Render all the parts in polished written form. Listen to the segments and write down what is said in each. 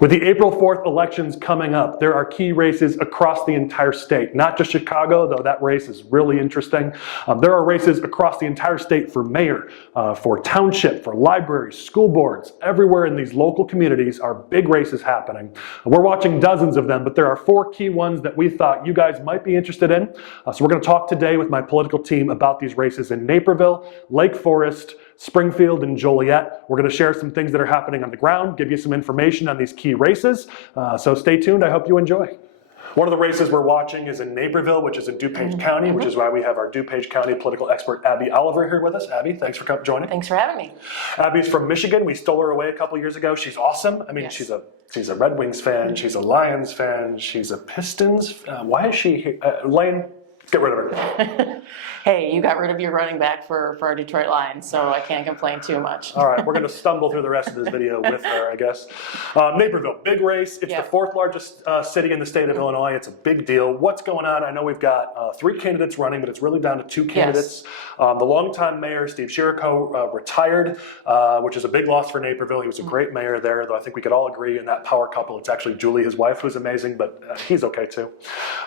With the April 4th elections coming up, there are key races across the entire state, not just Chicago, though that race is really interesting. There are races across the entire state for mayor, for township, for libraries, school boards. Everywhere in these local communities are big races happening. We're watching dozens of them, but there are 4 key ones that we thought you guys might be interested in. So we're going to talk today with my political team about these races in Naperville, Lake Forest, Springfield, and Joliet. We're going to share some things that are happening on the ground, give you some information on these key races. So stay tuned. I hope you enjoy. One of the races we're watching is in Naperville, which is in DuPage County, which is why we have our DuPage County political expert, Abby Oliver, here with us. Abby, thanks for joining. Thanks for having me. Abby's from Michigan. We stole her away a couple years ago. She's awesome. I mean, she's a Red Wings fan. She's a Lions fan. She's a Pistons. Why is she here? Lane, get rid of her. Hey, you got rid of your running back for our Detroit Lions, so I can't complain too much. All right, we're going to stumble through the rest of this video with her, I guess. Naperville, big race. It's the 4th largest city in the state of Illinois. It's a big deal. What's going on? I know we've got 3 candidates running, but it's really down to 2 candidates. The longtime mayor, Steve Chirico, retired, which is a big loss for Naperville. He was a great mayor there, though I think we could all agree in that power couple. It's actually Julie, his wife, who's amazing, but he's okay too.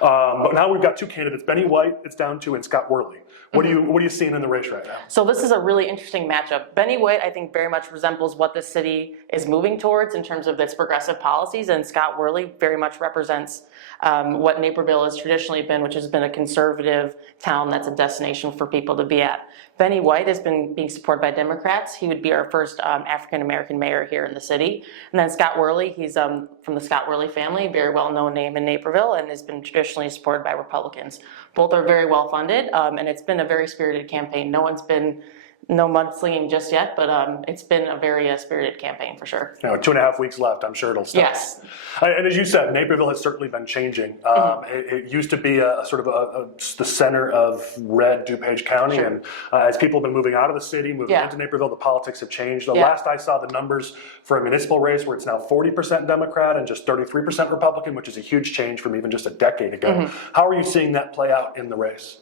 But now we've got 2 candidates, Benny White, it's down to, and Scott Worley. What are you seeing in the race right now? So this is a really interesting matchup. Benny White, I think, very much resembles what the city is moving towards in terms of its progressive policies, and Scott Worley very much represents what Naperville has traditionally been, which has been a conservative town that's a destination for people to be at. Benny White has been being supported by Democrats. He would be our first African-American mayor here in the city. And then Scott Worley, he's from the Scott Worley family, very well-known name in Naperville, and has been traditionally supported by Republicans. Both are very well-funded, and it's been a very spirited campaign. No mudslinging just yet, but it's been a very spirited campaign for sure. 2.5 weeks left. I'm sure it'll start. Yes. And as you said, Naperville has certainly been changing. It used to be a sort of the center of red DuPage County, and as people have been moving out of the city, moving into Naperville, the politics have changed. The last I saw the numbers for a municipal race where it's now 40% Democrat and just 33% Republican, which is a huge change from even just a decade ago. How are you seeing that play out in the race?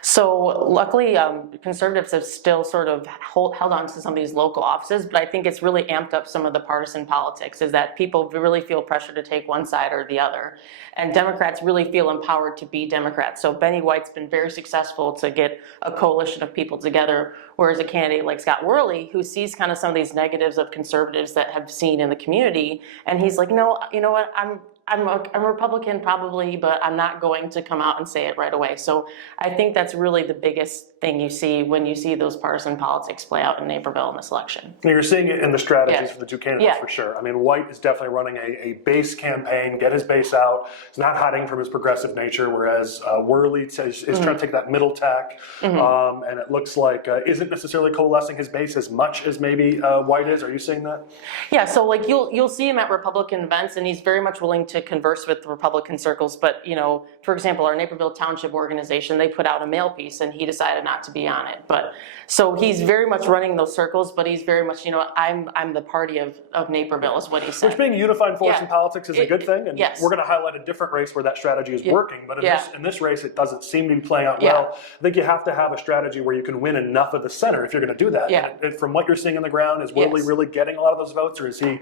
So luckily, conservatives have still sort of held on to some of these local offices, but I think it's really amped up some of the partisan politics, is that people really feel pressure to take one side or the other. And Democrats really feel empowered to be Democrats. So Benny White's been very successful to get a coalition of people together, whereas a candidate like Scott Worley, who sees kind of some of these negatives of conservatives that have seen in the community, and he's like, no, you know what, I'm a Republican probably, but I'm not going to come out and say it right away. So I think that's really the biggest thing you see when you see those partisan politics play out in Naperville in this election. Now you're seeing it in the strategies for the 2 candidates for sure. I mean, White is definitely running a base campaign, get his base out. He's not hiding from his progressive nature, whereas Worley is trying to take that middle tack, and it looks like isn't necessarily coalescing his base as much as maybe White is. Are you seeing that? Yeah, so like you'll see him at Republican events, and he's very much willing to converse with the Republican circles. But for example, our Naperville Township organization, they put out a mail piece, and he decided not to be on it. But so he's very much running those circles, but he's very much, I'm the party of Naperville is what he said. Which being a unifying force in politics is a good thing, and we're going to highlight a different race where that strategy is working. But in this race, it doesn't seem to be playing out well. I think you have to have a strategy where you can win enough of the center if you're going to do that. And from what you're seeing on the ground, is Worley really getting a lot of those votes, or is he?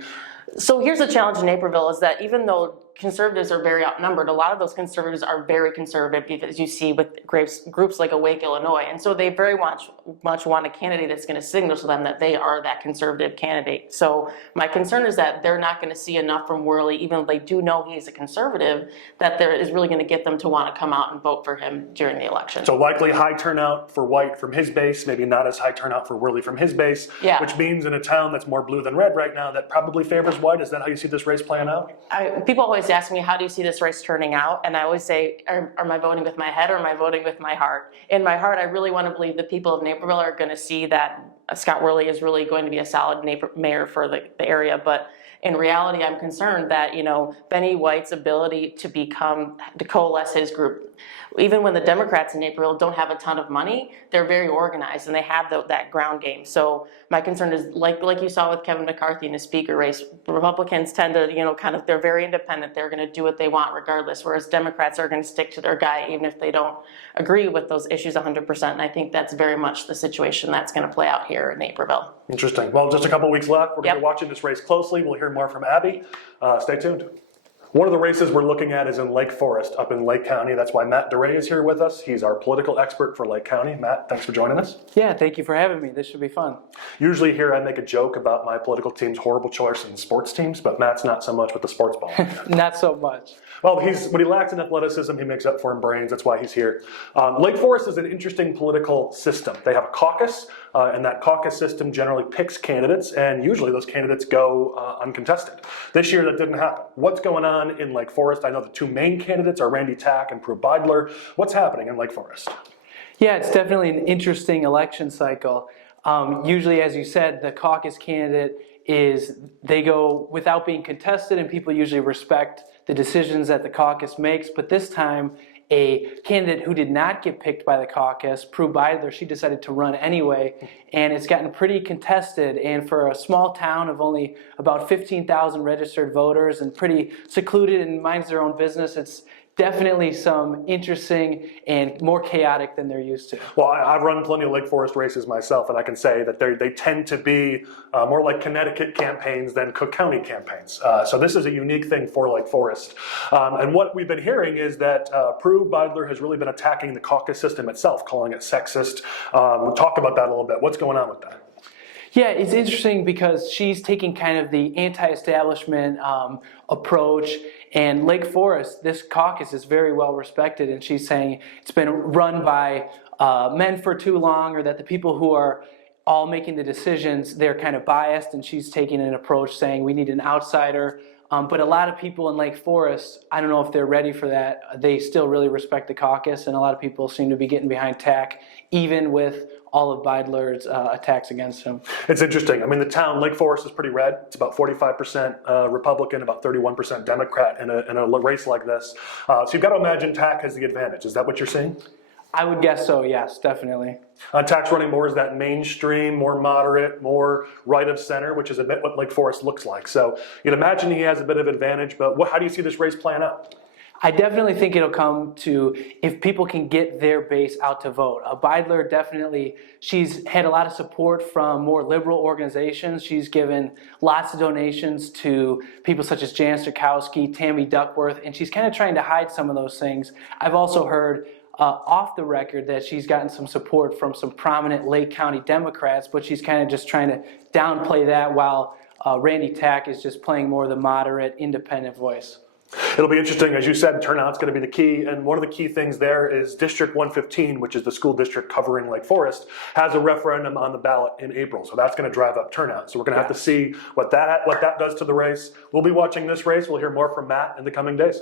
So here's the challenge in Naperville, is that even though conservatives are very outnumbered, a lot of those conservatives are very conservative, because you see with groups like Awake Illinois, and so they very much want a candidate that's going to signal to them that they are that conservative candidate. So my concern is that they're not going to see enough from Worley, even though they do know he's a conservative, that there is really going to get them to want to come out and vote for him during the election. So likely high turnout for White from his base, maybe not as high turnout for Worley from his base, which means in a town that's more blue than red right now, that probably favors White. Is that how you see this race playing out? People always ask me, how do you see this race turning out? And I always say, am I voting with my head or am I voting with my heart? In my heart, I really want to believe the people of Naperville are going to see that Scott Worley is really going to be a solid mayor for the area. But in reality, I'm concerned that, Benny White's ability to coalesce his group even when the Democrats in Naperville don't have a ton of money, they're very organized and they have that ground game. So my concern is like you saw with Kevin McCarthy in the speaker race, Republicans tend to, they're very independent. They're going to do what they want regardless, whereas Democrats are going to stick to their guy even if they don't agree with those issues 100%. And I think that's very much the situation that's going to play out here in Naperville. Interesting. Well, just a couple weeks left. We're going to be watching this race closely. We'll hear more from Abby. Stay tuned. One of the races we're looking at is in Lake Forest, up in Lake County. That's why Matt DeRay is here with us. He's our political expert for Lake County. Matt, thanks for joining us. Yeah, thank you for having me. This should be fun. Usually here I make a joke about my political team's horrible choice in sports teams, but Matt's not so much with the sports ball. Not so much. Well, what he lacks in athleticism, he makes up for in brains. That's why he's here. Lake Forest is an interesting political system. They have a caucus, and that caucus system generally picks candidates, and usually those candidates go uncontested. This year that didn't happen. What's going on in Lake Forest? I know the two main candidates are Randy Tack and Prue Beidler. What's happening in Lake Forest? Yeah, it's definitely an interesting election cycle. Usually, as you said, the caucus candidate they go without being contested, and people usually respect the decisions that the caucus makes. But this time, a candidate who did not get picked by the caucus, Prue Beidler, she decided to run anyway, and it's gotten pretty contested. And for a small town of only about 15,000 registered voters and pretty secluded and minds their own business, it's definitely some interesting and more chaotic than they're used to. Well, I've run plenty of Lake Forest races myself, and I can say that they tend to be more like Connecticut campaigns than Cook County campaigns. So this is a unique thing for Lake Forest. And what we've been hearing is that Prue Beidler has really been attacking the caucus system itself, calling it sexist. Talk about that a little bit. What's going on with that? Yeah, it's interesting because she's taking kind of the anti-establishment approach. And Lake Forest, this caucus is very well respected, and she's saying it's been run by men for too long, or that the people who are all making the decisions, they're kind of biased, and she's taking an approach saying we need an outsider. But a lot of people in Lake Forest, I don't know if they're ready for that. They still really respect the caucus, and a lot of people seem to be getting behind Tack, even with all of Beidler's attacks against him. It's interesting. I mean, the town, Lake Forest, is pretty red. It's about 45% Republican, about 31% Democrat in a race like this. So you've got to imagine Tack has the advantage. Is that what you're seeing? I would guess so, yes, definitely. Tack's running more as that mainstream, more moderate, more right of center, which is a bit what Lake Forest looks like. So you'd imagine he has a bit of advantage, but how do you see this race playing out? I definitely think it'll come to if people can get their base out to vote. Beidler definitely, she's had a lot of support from more liberal organizations. She's given lots of donations to people such as Jan Strakowski, Tammy Duckworth, and she's kind of trying to hide some of those things. I've also heard off the record that she's gotten some support from some prominent Lake County Democrats, but she's kind of just trying to downplay that while Randy Tack is just playing more of the moderate, independent voice. It'll be interesting. As you said, turnout's going to be the key. And one of the key things there is District 115, which is the school district covering Lake Forest, has a referendum on the ballot in April. So that's going to drive up turnout. So we're going to have to see what that does to the race. We'll be watching this race. We'll hear more from Matt in the coming days.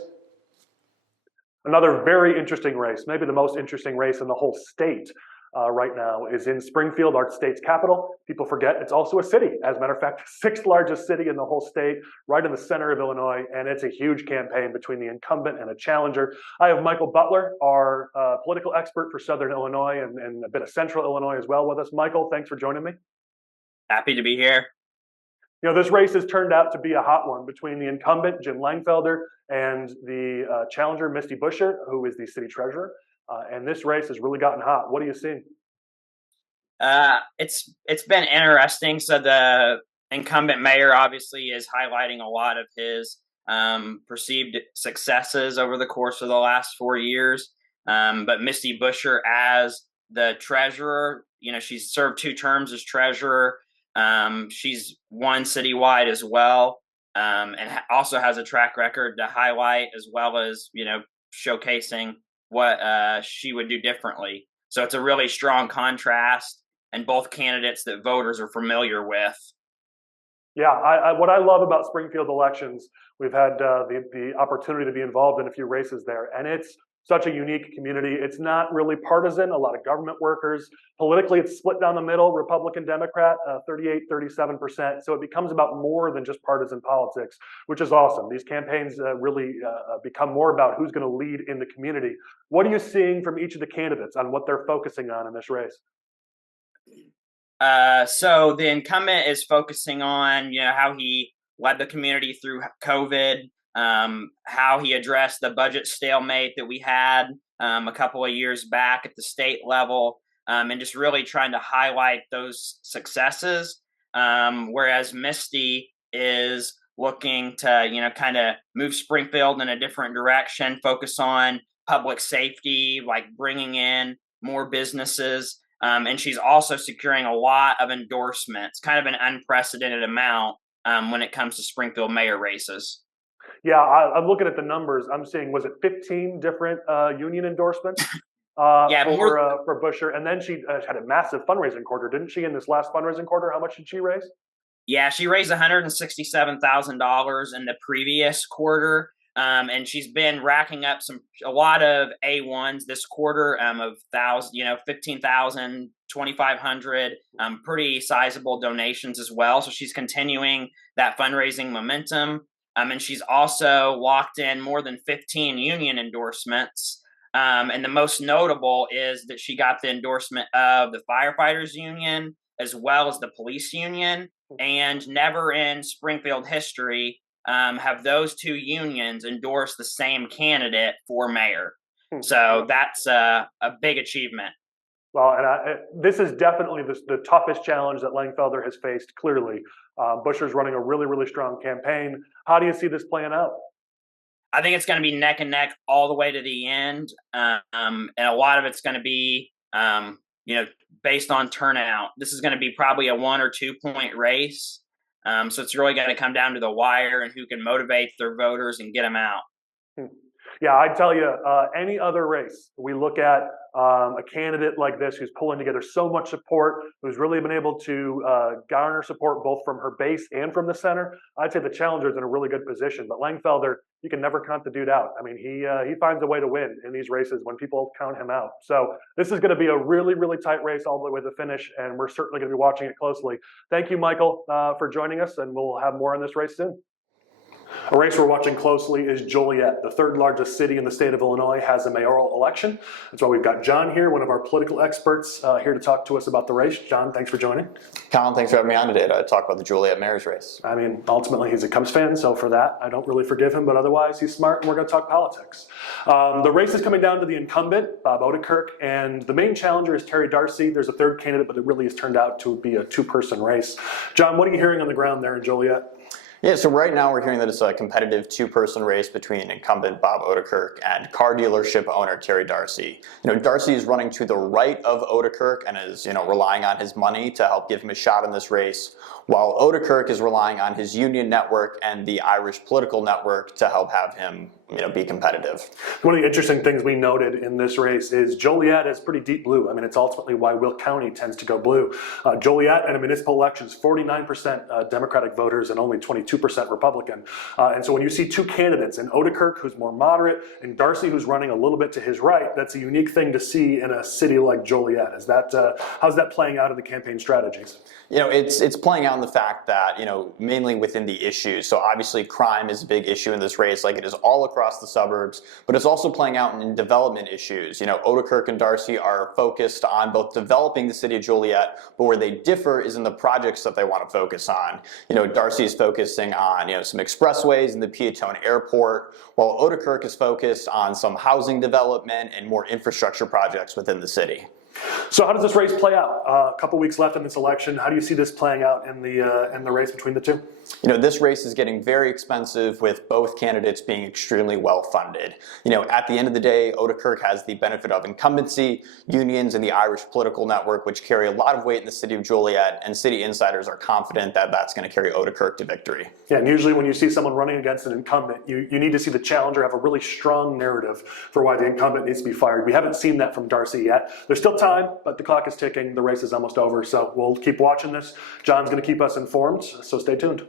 Another very interesting race, maybe the most interesting race in the whole state right now, is in Springfield, our state's capital. People forget it's also a city. As a matter of fact, sixth largest city in the whole state, right in the center of Illinois, and it's a huge campaign between the incumbent and a challenger. I have Michael Butler, our political expert for Southern Illinois and a bit of Central Illinois as well with us. Michael, thanks for joining me. Happy to be here. You know, this race has turned out to be a hot one between the incumbent, Jim Langfelder, and the challenger, Misty Buscher, who is the city treasurer. And this race has really gotten hot. What are you seeing? It's been interesting. So the incumbent mayor obviously is highlighting a lot of his perceived successes over the course of the last 4 years. But Misty Buscher as the treasurer, you know, she's served 2 terms as treasurer. She's won citywide as well, and also has a track record to highlight, as well as, you know, showcasing what she would do differently. So it's a really strong contrast, and both candidates that voters are familiar with. Yeah, what I love about Springfield elections, we've had the opportunity to be involved in a few races there, and it's Such a unique community. It's not really partisan, a lot of government workers. Politically, it's split down the middle, Republican, Democrat, 38, 37%. So it becomes about more than just partisan politics, which is awesome. These campaigns really become more about who's going to lead in the community. What are you seeing from each of the candidates on what they're focusing on in this race? So the incumbent is focusing on, how he led the community through COVID, how he addressed the budget stalemate that we had a couple of years back at the state level, and just really trying to highlight those successes. Whereas Misty is looking to, kind of move Springfield in a different direction, focus on public safety, like bringing in more businesses. And she's also securing a lot of endorsements, kind of an unprecedented amount when it comes to Springfield mayor races. Yeah, I'm looking at the numbers. I'm seeing, was it 15 different union endorsements for Busher? And then she had a massive fundraising quarter, didn't she, in this last fundraising quarter? How much did she raise? Yeah, she raised $167,000 in the previous quarter. And she's been racking up a lot of A1s this quarter of 15,000, 2,500, pretty sizable donations as well. So she's continuing that fundraising momentum. And she's also locked in more than 15 union endorsements. And the most notable is that she got the endorsement of the firefighters union as well as the police union. And never in Springfield history have those two unions endorsed the same candidate for mayor. So that's a big achievement. Well, and this is definitely the toughest challenge that Langfelder has faced, clearly. Busher's running a really, really strong campaign. How do you see this playing out? I think it's going to be neck and neck all the way to the end. And a lot of it's going to be, based on turnout. This is going to be probably a 1 or 2 point race. So it's really going to come down to the wire and who can motivate their voters and get them out. Yeah, I tell you, any other race, we look at a candidate like this who's pulling together so much support, who's really been able to garner support both from her base and from the center. I'd say the challenger's in a really good position, but Langfelder, you can never count the dude out. I mean, he finds a way to win in these races when people count him out. So this is going to be a really, really tight race all the way to the finish, and we're certainly going to be watching it closely. Thank you, Michael, for joining us, and we'll have more on this race soon. A race we're watching closely is Joliet. The third largest city in the state of Illinois has a mayoral election. That's why we've got John here, one of our political experts, here to talk to us about the race. John, thanks for joining. Colin, thanks for having me on today to talk about the Joliet mayor's race. I mean, ultimately, he's a Cubs fan, so for that, I don't really forgive him, but otherwise, he's smart, and we're going to talk politics. The race is coming down to the incumbent, Bob Odenkirk, and the main challenger is Terry Darcy. There's a third candidate, but it really has turned out to be a two-person race. John, what are you hearing on the ground there in Joliet? Yeah, so right now we're hearing that it's a competitive two-person race between incumbent Bob Odenkirk and car dealership owner Terry Darcy. Darcy is running to the right of Odenkirk and is, relying on his money to help give him a shot in this race, while Odenkirk is relying on his union network and the Irish political network to help have him, be competitive. One of the interesting things we noted in this race is Joliet is pretty deep blue. I mean, it's ultimately why Will County tends to go blue. Joliet in a municipal election is 49% Democratic voters and only 22% Republican. And so when you see two candidates, and Odenkirk, who's more moderate, and Darcy, who's running a little bit to his right, that's a unique thing to see in a city like Joliet. Is that how's that playing out in the campaign strategies? It's playing out in the fact that, mainly within the issues. So obviously crime is a big issue in this race, like it is all across the suburbs, but it's also playing out in development issues. Odenkirk and Darcy are focused on both developing the city of Joliet, but where they differ is in the projects that they want to focus on. Darcy is focusing on, some expressways and the Peatone Airport, while Odenkirk is focused on some housing development and more infrastructure projects within the city. So how does this race play out? A couple weeks left in this election. How do you see this playing out in the race between the two? This race is getting very expensive with both candidates being extremely well funded. At the end of the day, Odenkirk has the benefit of incumbency, unions, and the Irish political network, which carry a lot of weight in the city of Joliet, and city insiders are confident that that's going to carry Odenkirk to victory. Yeah, and usually when you see someone running against an incumbent, you need to see the challenger have a really strong narrative for why the incumbent needs to be fired. We haven't seen that from Darcy yet. There's still time, but the clock is ticking. The race is almost over, so we'll keep watching this. John's going to keep us informed, so stay tuned.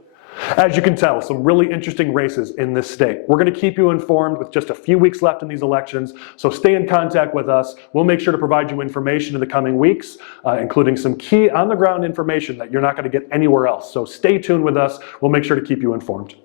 As you can tell, some really interesting races in this state. We're going to keep you informed with just a few weeks left in these elections, so stay in contact with us. We'll make sure to provide you information in the coming weeks, including some key on-the-ground information that you're not going to get anywhere else. So stay tuned with us. We'll make sure to keep you informed.